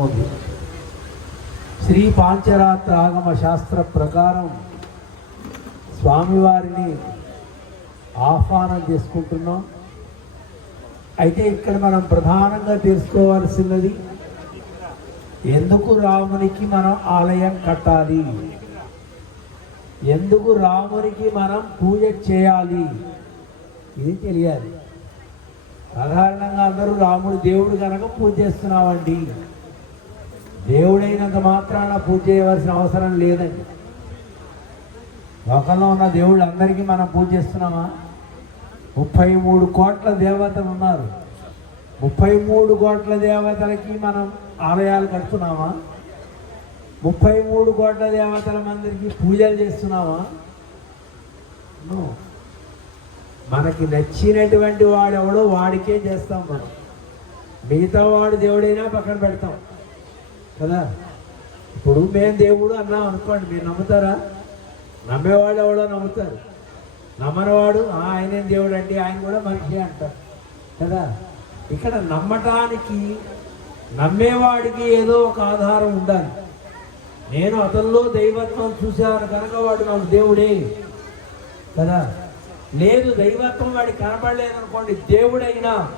మోది. శ్రీ పాంచరాత్ర ఆగమ శాస్త్ర ప్రకారం స్వామివారిని ఆహ్వానం చేసుకుంటున్నాం. అయితే ఇక్కడ మనం ప్రధానంగా తెలుసుకోవాల్సినది ఎందుకు రామునికి మనం ఆలయం కట్టాలి? ఎందుకు రామునికి మనం పూజ చేయాలి? ఇది తెలియాలి. సాధారణంగా అందరూ రాముడు దేవుడు కనుక పూజ చేస్తున్నామండి. దేవుడైనంత మాత్రాన పూజ చేయవలసిన అవసరం లేదండి. లోకంలో ఉన్న దేవుళ్ళు అందరికీ మనం పూజ చేస్తున్నామా? ముప్పై మూడు కోట్ల దేవతలు ఉన్నారు. ముప్పై మూడు కోట్ల దేవతలకి మనం ఆలయాలు కడుతున్నామా? ముప్పై మూడు కోట్ల దేవతల మందిరికి పూజలు చేస్తున్నామా? మనకి నచ్చినటువంటి వాడెవడో వాడికే చేస్తాం మనం. మిగతా వాడు దేవుడైనా పక్కన పెడతాం. కదా? ఇప్పుడు మేము దేవుడు అన్నాం అనుకోండి మీరు నమ్ముతారా? నమ్మేవాడు ఎవడో నమ్ముతారు. నమ్మనివాడు ఆయనేం దేవుడు అండి ఆయన కూడా మనిషి అంటారు. కదా? ఇక్కడ నమ్మటానికి నమ్మేవాడికి ఏదో ఒక ఆధారం ఉండాలి. నేను అతనిలో దైవత్వం చూశాను కనుక వాడు నాకు దేవుడే. కదా? లేదు దైవత్వం వాడికి కనపడలేదు అనుకోండి దేవుడైనా.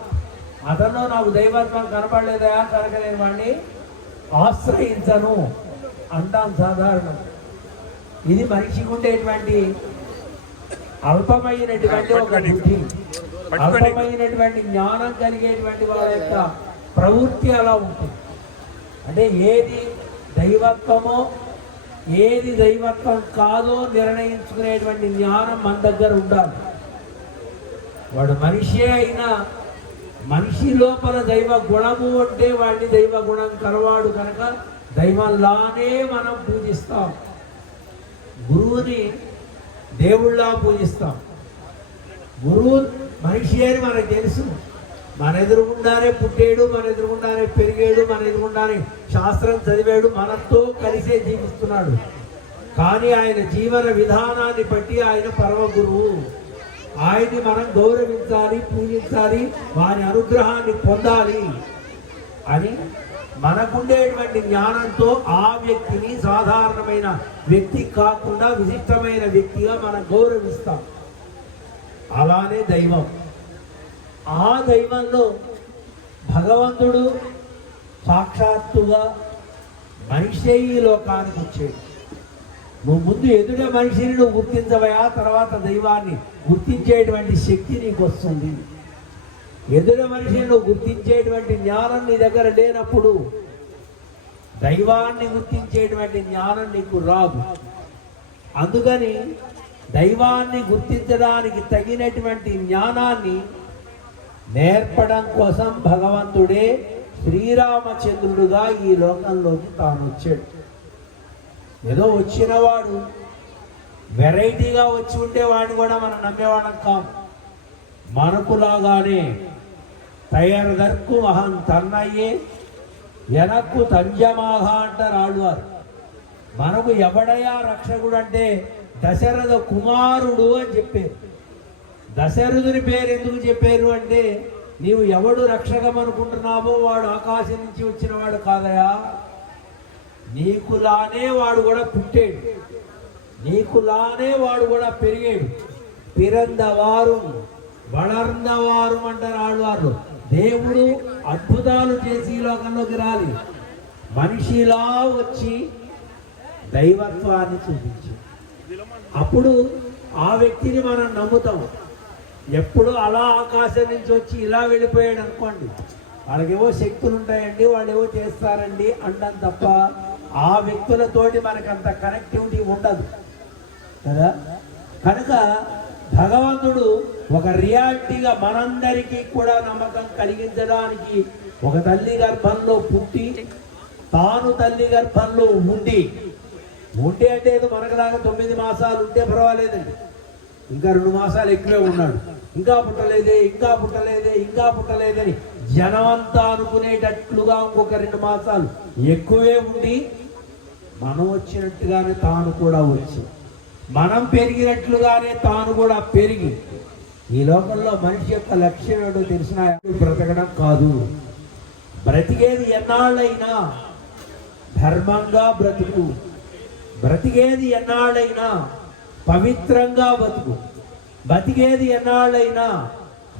అతను నాకు దైవత్వం కనపడలేదా? కనుక నేను వాడిని ఆశ్రయించను అంటాం సాధారణం. ఇది మనిషికి ఉండేటువంటి అల్పమైనటువంటి ఒక బుద్ధి. అల్పమైనటువంటి జ్ఞానం కలిగేటువంటి వారి యొక్క ప్రవృత్తి అలా ఉంటుంది. అంటే ఏది దైవత్వమో ఏది దైవత్వం కాదో నిర్ణయించుకునేటువంటి జ్ఞానం మన దగ్గర ఉండాలి. వాడు మనిషి అయినా మనిషి లోపల దైవ గుణము అంటే వాడిని దైవ గుణం కలవాడు కనుక దైవంలానే మనం పూజిస్తాం. గురువుని దేవుళ్ళా పూజిస్తాం. గురువు మనిషి అని మనకు తెలుసు. మన ఎదురుగుండానే పుట్టాడు మన ఎదురుగుండానే పెరిగాడు మన ఎదురుగుండానే శాస్త్రం చదివాడు మనతో కలిసే జీవిస్తున్నాడు. కానీ ఆయన జీవన విధానాన్ని బట్టి ఆయన పరమ గురువు. ఆయన్ని మనం గౌరవించాలి పూజించాలి వారి అనుగ్రహాన్ని పొందాలి అని మనకుండేటువంటి జ్ఞానంతో ఆ వ్యక్తిని సాధారణమైన వ్యక్తి కాకుండా విశిష్టమైన వ్యక్తిగా మనం గౌరవిస్తాం. అలానే దైవం. ఆ దైవంలో భగవంతుడు సాక్షాత్తుగా మనిషి ఈ లోకానికి వచ్చేది నువ్వు ముందు ఎదుట మనిషిని నువ్వు గుర్తించవయా? తర్వాత దైవాన్ని గుర్తించేటువంటి శక్తి నీకు వస్తుంది ఎదుట మనిషిని నువ్వు గుర్తించేటువంటి జ్ఞానం నీ దగ్గర లేనప్పుడు దైవాన్ని గుర్తించేటువంటి జ్ఞానం నీకు రాదు. అందుకని దైవాన్ని గుర్తించడానికి తగినటువంటి జ్ఞానాన్ని నేర్పడం కోసం భగవంతుడే శ్రీరామచంద్రుడుగా ఈ లోకంలోకి తాను వచ్చాడు ఏదో వచ్చినవాడు వెరైటీగా వచ్చి ఉండేవాడిని కూడా మనం నమ్మేవాళ్ళం కాం మనకులాగానే తయారుదర్కు అహం తన్నయ్యే వెనక్కు తంజమాహ అంటారు ఆళ్వారు. మనకు ఎవడయా రక్షకుడు అంటే దశరథ కుమారుడు అని చెప్పారు. దశరథుని పేరు ఎందుకు చెప్పారు అంటే నీవు ఎవడు రక్షకం అనుకుంటున్నావో వాడు ఆకాశం నుంచి వచ్చినవాడు కాదయా? నీకులానే వాడు కూడా పుట్టాడు. నీకులానే వాడు కూడా పెరిగాడు. పిరందవారు వళర్ందవారు అంటారు ఆడవారు దేవుడు అద్భుతాలు చేసి లోకంలోకి రాలి. మనిషిలా వచ్చి దైవత్వాన్ని చూపించి. అప్పుడు ఆ వ్యక్తిని మనం నమ్ముతాం. ఎప్పుడు అలా ఆకాశం నుంచి వచ్చి ఇలా వెళ్ళిపోయాడు అనుకోండి. వాళ్ళకేవో శక్తులు ఉంటాయండి వాళ్ళు ఏవో చేస్తారండి అంటాం తప్ప ఆ వ్యక్తులతోటి మనకు అంత కనెక్టివిటీ ఉండదు. కదా? కనుక భగవంతుడు ఒక రియాలిటీగా మనందరికీ కూడా నమ్మకం కలిగించడానికి ఒక తల్లి గర్భంలో పుట్టి తాను తల్లి గర్భంలో ఉండి ఉంటే అంటే ఏదో మనకులాగా తొమ్మిది మాసాలు ఉంటే పర్వాలేదండి. ఇంకా రెండు మాసాలు ఎక్కువే ఉన్నాడు. ఇంకా పుట్టలేదే ఇంకా పుట్టలేదే ఇంకా పుట్టలేదని జనమంతా అనుకునేటట్లుగా ఇంకొక రెండు మాసాలు ఎక్కువే ఉండి మనం వచ్చినట్టుగానే తాను కూడా వచ్చి. మనం పెరిగినట్లుగానే తాను కూడా పెరిగి. ఈ లోకంలో మనిషి యొక్క లక్ష్యం ఏంటో తెలిసిన బ్రతకడం కాదు. బ్రతికేది ఎన్నాళ్ళైనా ధర్మంగా బ్రతుకు. బ్రతికేది ఎన్నాళ్ళైనా పవిత్రంగా బతుకు. బతికేది ఎన్నాళ్ళైనా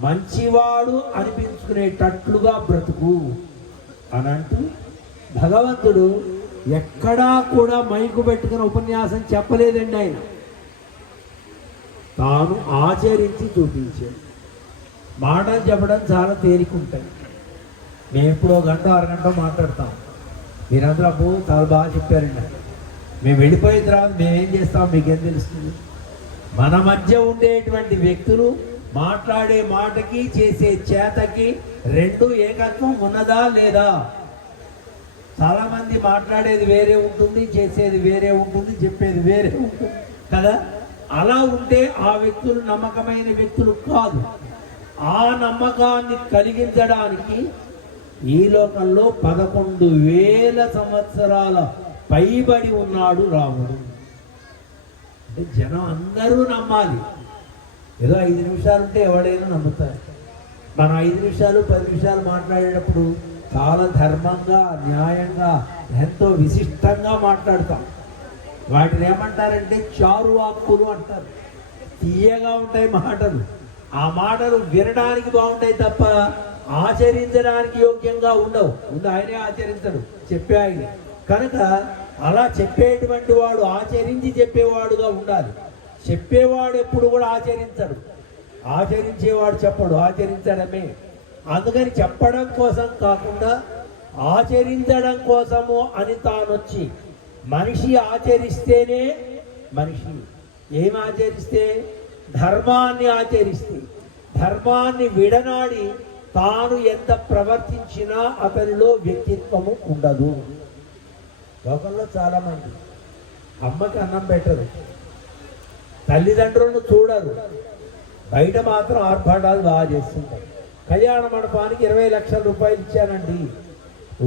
మంచివాడు అనిపించుకునేటట్లుగా బ్రతుకు. అని అంటూ భగవంతుడు ఎక్కడా కూడా మైకు పెట్టుకుని ఉపన్యాసం చెప్పలేదండి ఆయన. తాను ఆచరించి చూపించాడు. మాటలు చెప్పడం చాలా తేలికుంటాయి. మేము ఎప్పుడో గంట అరగంట మాట్లాడతాం. మీరందరూ అబ్బో చాలా బాగా చెప్పారండి. మేము వెళ్ళిపోయిన తర్వాత మేమేం చేస్తాం? మీకేం తెలుస్తుంది? మన మధ్య ఉండేటువంటి వ్యక్తులు మాట్లాడే మాటకి చేసే చేతకి రెండు ఏకత్వం ఉన్నదా లేదా? చాలా మంది మాట్లాడేది వేరే ఉంటుంది చేసేది వేరే ఉంటుంది చెప్పేది వేరే ఉంటుంది. కదా? అలా ఉంటే ఆ వ్యక్తులు నమ్మకమైన వ్యక్తులు కాదు. ఆ నమ్మకాన్ని కలిగించడానికి ఈ లోకంలో పదకొండు వేల సంవత్సరాల పైబడి ఉన్నాడు రాముడు. అంటే జనం అందరూ నమ్మాలి. ఏదో ఐదు నిమిషాలు ఉంటే ఎవడైనా నమ్ముతారు. మనం ఐదు నిమిషాలు పది నిమిషాలు మాట్లాడేటప్పుడు చాలా ధర్మంగా న్యాయంగా ఎంతో విశిష్టంగా మాట్లాడతాం. వాటిని ఏమంటారంటే చారు వాక్కులు అంటారు. తీయగా ఉంటాయి మాటలు. ఆ మాటలు వినడానికి బాగుంటాయి తప్ప ఆచరించడానికి యోగ్యంగా ఉండవు. ముందు ఆయనే ఆచరించడు చెప్పే ఆయన. కనుక అలా చెప్పేటువంటి వాడు ఆచరించి చెప్పేవాడుగా ఉండాలి. చెప్పేవాడు ఎప్పుడు కూడా ఆచరించడు. ఆచరించేవాడు చెప్పడు ఆచరించడమే. అందుకని చెప్పడం కోసం కాకుండా ఆచరించడం కోసము అని తానొచ్చి మనిషి ఆచరిస్తేనే మనిషి. ఏం ఆచరిస్తే? ధర్మాన్ని ఆచరిస్తే. ధర్మాన్ని విడనాడి తాను ఎంత ప్రవర్తించినా అతనిలో వ్యక్తిత్వము ఉండదు. లోకంలో చాలామంది అమ్మకి అన్నం పెట్టరు. తల్లిదండ్రులను చూడరు. బయట మాత్రం ఆర్భాటాలు బాగా చేస్తుంటారు. కళ్యాణ మండపానికి ఇరవై లక్షల రూపాయలు ఇచ్చానండి.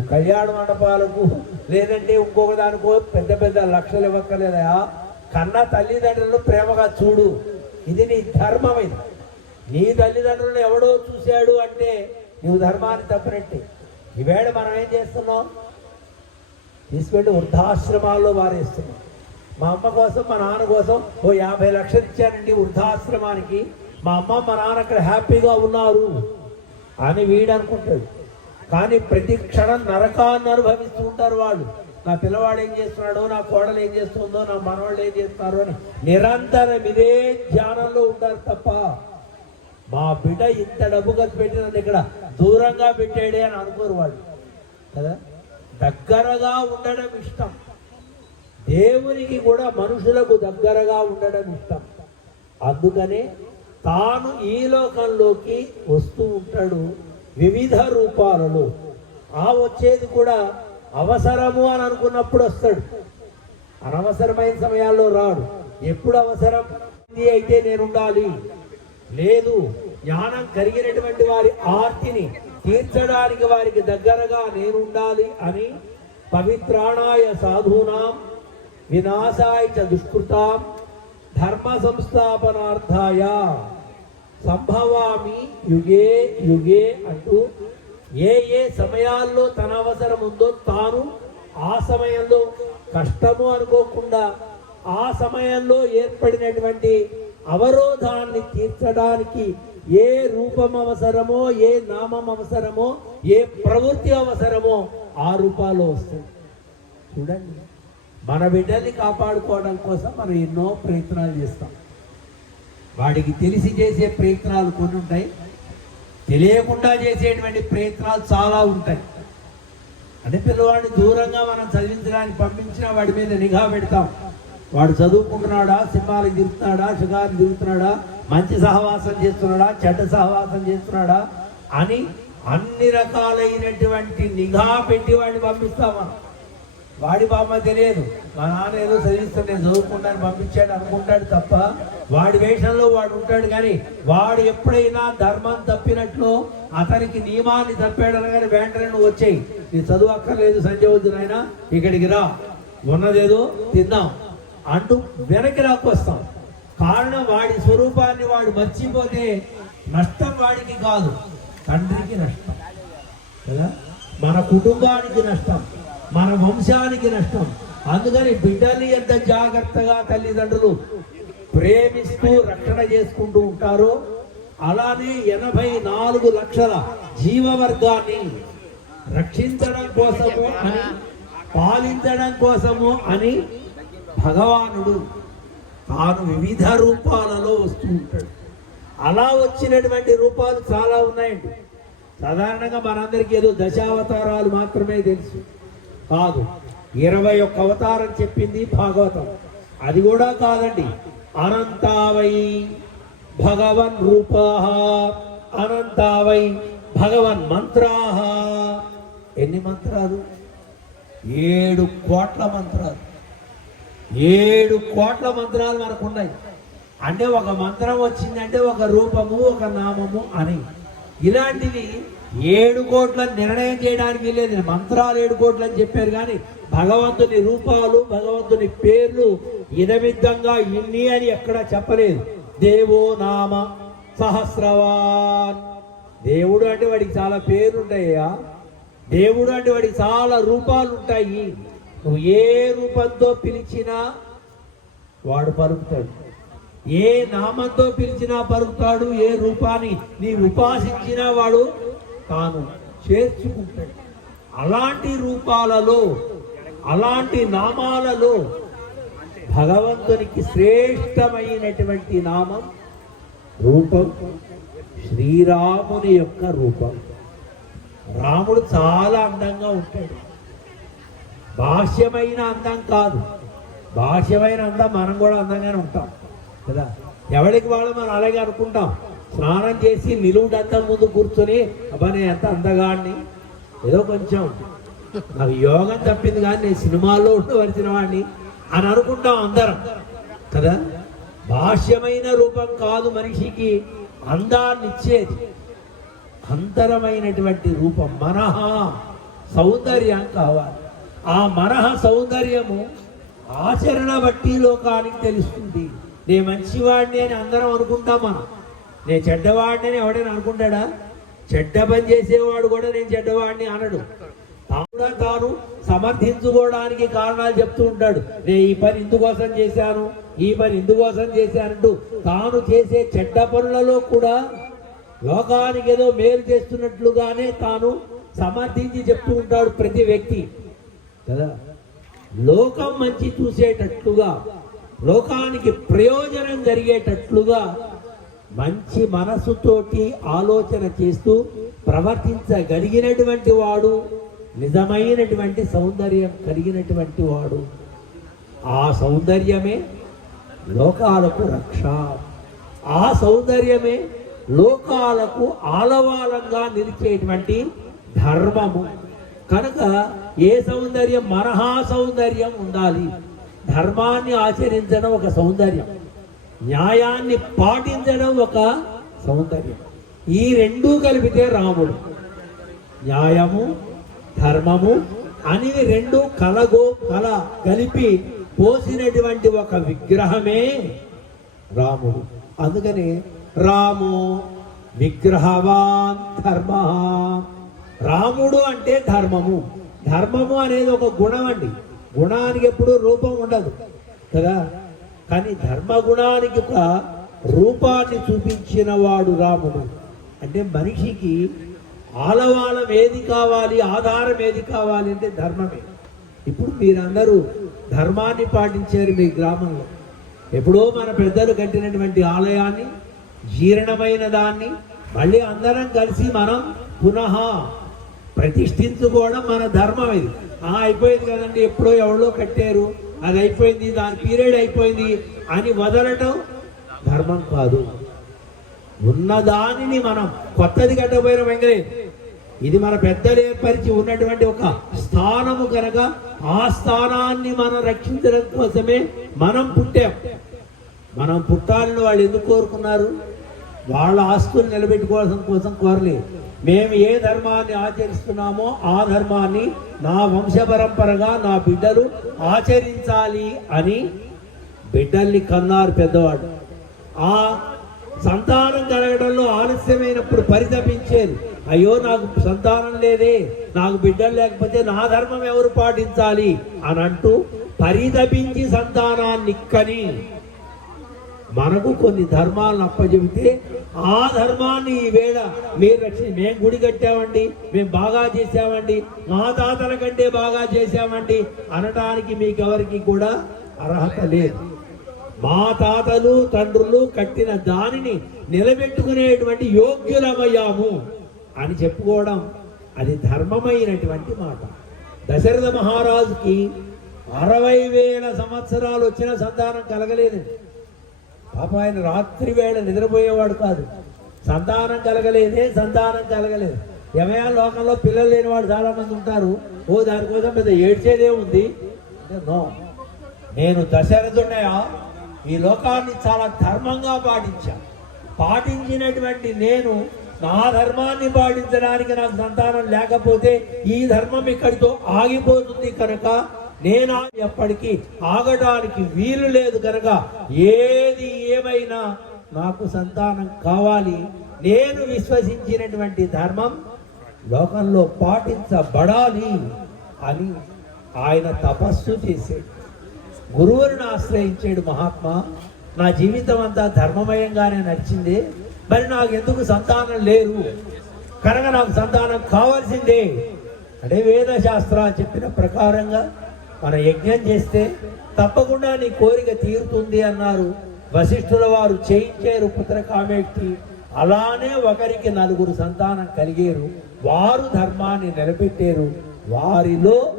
కళ్యాణ మండపాలకు లేదంటే ఇంకొక దానికో పెద్ద పెద్ద లక్షలు ఇవ్వక్కర్లేదా? కన్న తల్లిదండ్రులను ప్రేమగా చూడు. ఇది నీ ధర్మం ఇది. నీ తల్లిదండ్రులను ఎవడో చూశాడు అంటే నువ్వు ధర్మాన్ని తప్పినట్టే. ఈవేళ మనం ఏం చేస్తున్నాం? తీసుకెళ్ళి వృద్ధాశ్రమాల్లో వారేస్తున్నాం. మా అమ్మ కోసం మా నాన్న కోసం ఓ యాభై లక్షలు ఇచ్చానండి వృద్ధాశ్రమానికి. మా అమ్మ మా నాన్న అక్కడ హ్యాపీగా ఉన్నారు. అని వీడు అనుకుంటాడు. కానీ ప్రతి క్షణం నరకాన్ని అనుభవిస్తూ ఉంటారు వాళ్ళు. నా పిల్లవాడు ఏం చేస్తున్నాడో నా కోడలు ఏం చేస్తుందో నా మనవాళ్ళు ఏం చేస్తున్నారు అని నిరంతరం ఇదే ధ్యానంలో ఉంటారు తప్ప మా బిడ్డ ఇంత డబ్బు ఖర్చు పెట్టి నన్ను ఇక్కడ దూరంగా పెట్టాడే అని అనుకోరు వాళ్ళు. కదా? దగ్గరగా ఉండడం ఇష్టం. దేవునికి కూడా మనుషులకు దగ్గరగా ఉండడం ఇష్టం. అందుకనే తాను ఈ లోకంలోకి వస్తూ ఉంటాడు వివిధ రూపాలలో. ఆ వచ్చేది కూడా అవసరము అని అనుకున్నప్పుడు వస్తాడు. అనవసరమైన సమయాల్లో రాడు. ఎప్పుడు అవసరం? అయితే నేను ఉండాలి లేదు జ్ఞానం కలిగినటువంటి వారి ఆర్తిని తీర్చడానికి వారికి దగ్గరగా నేను ఉండాలి అని పవిత్రాణాయ సాధూనాం వినాశాయ చ దుష్కృతాం ధర్మ సంస్థాపనార్థాయ. సంభవామి యుగే యుగే అంటూ ఏ ఏ సమయాల్లో తన అవసరం ఉందో తాను ఆ సమయంలో కష్టము అనుకోకుండా ఆ సమయంలో ఏర్పడినటువంటి అవరోధాన్ని తీర్చడానికి ఏ రూపం అవసరమో ఏ నామం అవసరమో ఏ ప్రవృత్తి అవసరమో ఆ రూపాలు వస్తుంది. చూడండి మన బిడ్డల్ని కాపాడుకోవడం కోసం మనం ఎన్నో ప్రయత్నాలు చేస్తాం. వాడికి తెలిసి చేసే ప్రయత్నాలు కొన్ని ఉంటాయి. తెలియకుండా చేసేటువంటి ప్రయత్నాలు చాలా ఉంటాయి. అంటే పిల్లవాడిని దూరంగా మనం చదివించడానికి పంపించినా వాడి మీద నిఘా పెడతాం. వాడు చదువుకుంటున్నాడా సింహాలకు తిరుగుతున్నాడా షికారు తిరుగుతున్నాడా మంచి సహవాసం చేస్తున్నాడా చెడ్డ సహవాసం చేస్తున్నాడా అని అన్ని రకాలైనటువంటి నిఘా పెట్టి వాడిని పంపిస్తాం మనం. వాడి బామ్మ తెలియదు. మా నాన్న ఏదో చదివిస్తాను నేను చదువుకుంటాను పంపించాడు అనుకుంటాడు తప్ప వాడి వేషంలో వాడు ఉంటాడు కానీ వాడు ఎప్పుడైనా ధర్మం తప్పినట్లు అతనికి నియమాన్ని తప్పాడు అనగానే వెంటనే నువ్వు వచ్చేయి. నీ చదువు అక్కర్లేదు సంజయవద్దు నాయన ఇక్కడికి రా. ఉన్నదేదో తిందాం. అంటూ వెనక్కి రాకొస్తాం కారణం వాడి స్వరూపాన్ని వాడు మర్చిపోతే నష్టం వాడికి కాదు. తండ్రికి నష్టం. కదా? మన కుటుంబానికి నష్టం. మన వంశానికి నష్టం. అందుకని బిడ్డల్ని ఎంత జాగ్రత్తగా తల్లిదండ్రులు ప్రేమిస్తూ రక్షణ చేసుకుంటూ ఉంటారో అలానే ఎనభై నాలుగు లక్షల జీవవర్గాన్ని రక్షించడం కోసము అని పాలించడం కోసము అని భగవానుడు తాను వివిధ రూపాలలో వస్తూ ఉంటాడు. అలా వచ్చినటువంటి రూపాలు చాలా ఉన్నాయండి. సాధారణంగా మనందరికీ ఏదో దశావతారాలు మాత్రమే తెలుసు. కాదు. ఇరవై ఒక్క అవతారం చెప్పింది భాగవతం. అది కూడా కాదండి. అనంతావై భగవన్ రూపా అనంతావై భగవన్ మంత్రాహ. ఎన్ని మంత్రాలు? ఏడు కోట్ల మంత్రాలు. ఏడు కోట్ల మంత్రాలు మనకు ఉన్నాయి అంటే ఒక మంత్రం వచ్చిందంటే ఒక రూపము ఒక నామము అని. ఇలాంటివి ఏడు కోట్లను నిర్ణయం చేయడానికి లేదు మంత్రాలు ఏడు కోట్లు అని చెప్పారు కానీ భగవంతుని రూపాలు భగవంతుని పేర్లు ఇదమిద్దంగా ఇన్ని అని ఎక్కడ చెప్పలేదు. దేవో నామ సహస్రవాన్. దేవుడు అంటే వాడికి చాలా పేర్లు ఉంటాయా దేవుడు అంటే వాడికి చాలా రూపాలు ఉంటాయి నువ్వు ఏ రూపంతో పిలిచినా వాడు పలుకుతాడు. ఏ నామంతో పిలిచినా పలుకుతాడు ఏ రూపాన్ని నీ ఉపాసించినా వాడు తాను చేర్చుకుంటాడు. అలాంటి రూపాలలో అలాంటి నామాలలో భగవంతునికి శ్రేష్టమైనటువంటి నామం రూపం శ్రీరాముని యొక్క రూపం. రాముడు చాలా అందంగా ఉంటాడు. భాష్యమైన అందం కాదు. భాష్యమైన అందం మనం కూడా అందంగానే ఉంటాం కదా? ఎవరికి వాళ్ళు? మనం అలాగే అనుకుంటాం. స్నానం చేసి నిలువుడంతా ముందు కూర్చొని అబ్బా నేను ఎంత అందగాడిని? ఏదో కొంచెం నాకు యోగం తప్పింది కానీ నేను సినిమాల్లో ఉండవలసిన వాడిని అని అనుకుంటాం అందరం. కదా? భాష్యమైన రూపం కాదు మనిషికి అందాన్ని ఇచ్చేది. అంతరమైనటువంటి రూపం మనహ సౌందర్యం కావాలి. ఆ మనహ సౌందర్యము ఆచరణ బట్టి లోకానికి తెలుస్తుంది. నేను మంచివాడిని అని అందరం అనుకుంటాం మనం. నేను చెడ్డవాడిని అని ఎవడైనా అనుకుంటాడా? చెడ్డ పని చేసేవాడు కూడా నేను చెడ్డవాడిని అనడు. తాను కూడా తాను సమర్థించుకోవడానికి కారణాలు చెప్తూ ఉంటాడు. నేను ఈ పని ఇందుకోసం చేశాను ఈ పని ఇందుకోసం చేశానంటూ తాను చేసే చెడ్డ పనులలో కూడా లోకానికి ఏదో మేలు చేస్తున్నట్లుగానే తాను సమర్థించి చెప్తూ ఉంటాడు ప్రతి వ్యక్తి. కదా? లోకం మంచి చూసేటట్లుగా లోకానికి ప్రయోజనం జరిగేటట్లుగా మంచి మనసుతోటి ఆలోచన చేస్తూ ప్రవర్తించగలిగినటువంటి వాడు నిజమైనటువంటి సౌందర్యం కలిగినటువంటి వాడు. ఆ సౌందర్యమే లోకాలకు రక్ష. ఆ సౌందర్యమే లోకాలకు ఆలవాలంగా నిలిచేటువంటి ధర్మము. కనుక ఏ సౌందర్యం మనహా సౌందర్యం ఉండాలి. ధర్మాన్ని ఆచరించడం ఒక సౌందర్యం. న్యాయాన్ని పాటించడం ఒక సౌందర్యం. ఈ రెండూ కలిపితే రాముడు. న్యాయము ధర్మము అని రెండు కలగో కల కలిపి పోసినటువంటి ఒక విగ్రహమే రాముడు. అందుకని రాము విగ్రహవాన్ ధర్మ. రాముడు అంటే ధర్మము. ధర్మము అనేది ఒక గుణం అండి. గుణానికి ఎప్పుడూ రూపం ఉండదు. కదా? కానీ ధర్మగుణానికి ఒక రూపాన్ని చూపించిన వాడు రాముడు. అంటే మనిషికి ఆలవాలం ఏది కావాలి ఆధారం ఏది కావాలి అంటే ధర్మమే. ఇప్పుడు మీరందరూ ధర్మాన్ని పాటించారు మీ గ్రామంలో. ఎప్పుడో మన పెద్దలు కట్టినటువంటి ఆలయాన్ని జీర్ణమైన దాన్ని మళ్ళీ అందరం కలిసి మనం పునః ప్రతిష్ఠించుకోవడం మన ధర్మం ఇది. ఆ అయిపోయింది కదండి ఎప్పుడో ఎవరో కట్టారు. అది అయిపోయింది దాని పీరియడ్ అయిపోయింది అని వదలటం ధర్మం కాదు. ఉన్నదానిని మనం కొత్తది కట్టబోయిన వెంకరే. ఇది మన పెద్దలు ఏర్పరిచి ఉన్నటువంటి ఒక స్థానము కనుక ఆ స్థానాన్ని మనం రక్షించడం కోసమే మనం పుట్టాం. మనం పుట్టాలని వాళ్ళు ఎందుకు కోరుకున్నారు? వాళ్ళ ఆస్తులు నిలబెట్టుకోవడం కోసం కోరలేదు. మేము ఏ ధర్మాన్ని ఆచరిస్తున్నామో ఆ ధర్మాన్ని నా వంశ పరంపరగా నా బిడ్డలు ఆచరించాలి అని బిడ్డల్ని కన్నారు పెద్దవాడు. ఆ సంతానం కలగడంలో ఆలస్యమైనప్పుడు పరితపించేది. అయ్యో నాకు సంతానం లేదే నాకు బిడ్డలు లేకపోతే నా ధర్మం ఎవరు పాటించాలి అని అంటూ పరితపించి సంతానాన్ని కని మనకు కొన్ని ధర్మాలను అప్పచెబితే ఆ ధర్మాన్ని ఈ వేళ మీరు రక్షి మేము గుడి కట్టామండి మేము బాగా చేసామండి మా తాతల కంటే బాగా చేసామండి అనటానికి మీకెవరికి కూడా అర్హత లేదు. మా తాతలు తండ్రులు కట్టిన దానిని నిలబెట్టుకునేటువంటి యోగ్యులమయ్యాము అని చెప్పుకోవడం అది ధర్మమైనటువంటి మాట. దశరథ మహారాజుకి అరవై వేల సంవత్సరాలు వచ్చిన సంతానం కలగలేదండి. పాప ఆయన రాత్రి వేళ నిద్రపోయేవాడు కాదు. సంతానం కలగలేదే సంతానం కలగలేదు. ఏమయ్యా లోకంలో పిల్లలు లేనివాడు చాలా ఉంటారు. ఓ దానికోసం పెద్ద ఏడ్చేదే ఉంది. నో నేను దశరథుడయా ఈ లోకాన్ని చాలా ధర్మంగా పాటించా. పాటించినటువంటి నేను నా ధర్మాన్ని పాటించడానికి నాకు సంతానం లేకపోతే ఈ ధర్మం ఇక్కడితో ఆగిపోతుంది కనుక నేను ఎప్పటికీ ఆగడానికి వీలు లేదు కనుక ఏది ఏమైనా నాకు సంతానం కావాలి. నేను విశ్వసించినటువంటి ధర్మం లోకంలో పాటించబడాలి అని ఆయన తపస్సు చేశాడు. గురువులను ఆశ్రయించాడు మహాత్మా. నా జీవితం అంతా ధర్మమయంగానే నడిచింది. మరి నాకు ఎందుకు సంతానం లేరు కనుక నాకు సంతానం కావాల్సిందే. అంటే వేద శాస్త్రాలు చెప్పిన ప్రకారంగా మన యజ్ఞం చేస్తే తప్పకుండా నీ కోరిక తీరుతుంది అన్నారు. వశిష్ఠుల వారు చేయించారు పుత్రకామేష్టి అలానే ఒకరికి నలుగురు సంతానం కలిగారు. వారు ధర్మాన్ని నిలబెట్టారు. వారిలో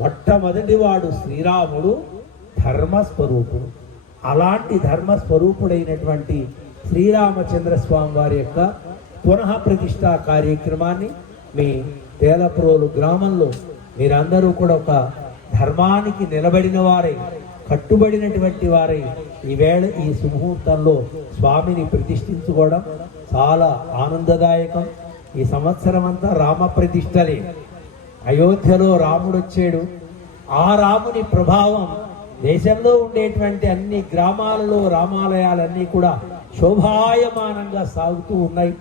మొట్టమొదటి వాడు శ్రీరాముడు ధర్మస్వరూపుడు. అలాంటి ధర్మస్వరూపుడైనటువంటి శ్రీరామచంద్ర స్వామి వారి యొక్క పునః ప్రతిష్ఠా కార్యక్రమాన్ని మీ తేలప్రోలు గ్రామంలో మీరందరూ కూడా ఒక ధర్మానికి నిలబడిన వారై కట్టుబడినటువంటి వారై ఈవేళ ఈ సుముహూర్తంలో స్వామిని ప్రతిష్ఠించుకోవడం చాలా ఆనందదాయకం. ఈ సంవత్సరం అంతా రామ ప్రతిష్టలే. అయోధ్యలో రాముడు వచ్చాడు. ఆ రాముని ప్రభావం దేశంలో ఉండేటువంటి అన్ని గ్రామాలలో రామాలయాలన్నీ కూడా శోభాయమానంగా సాగుతూ ఉన్నాయి.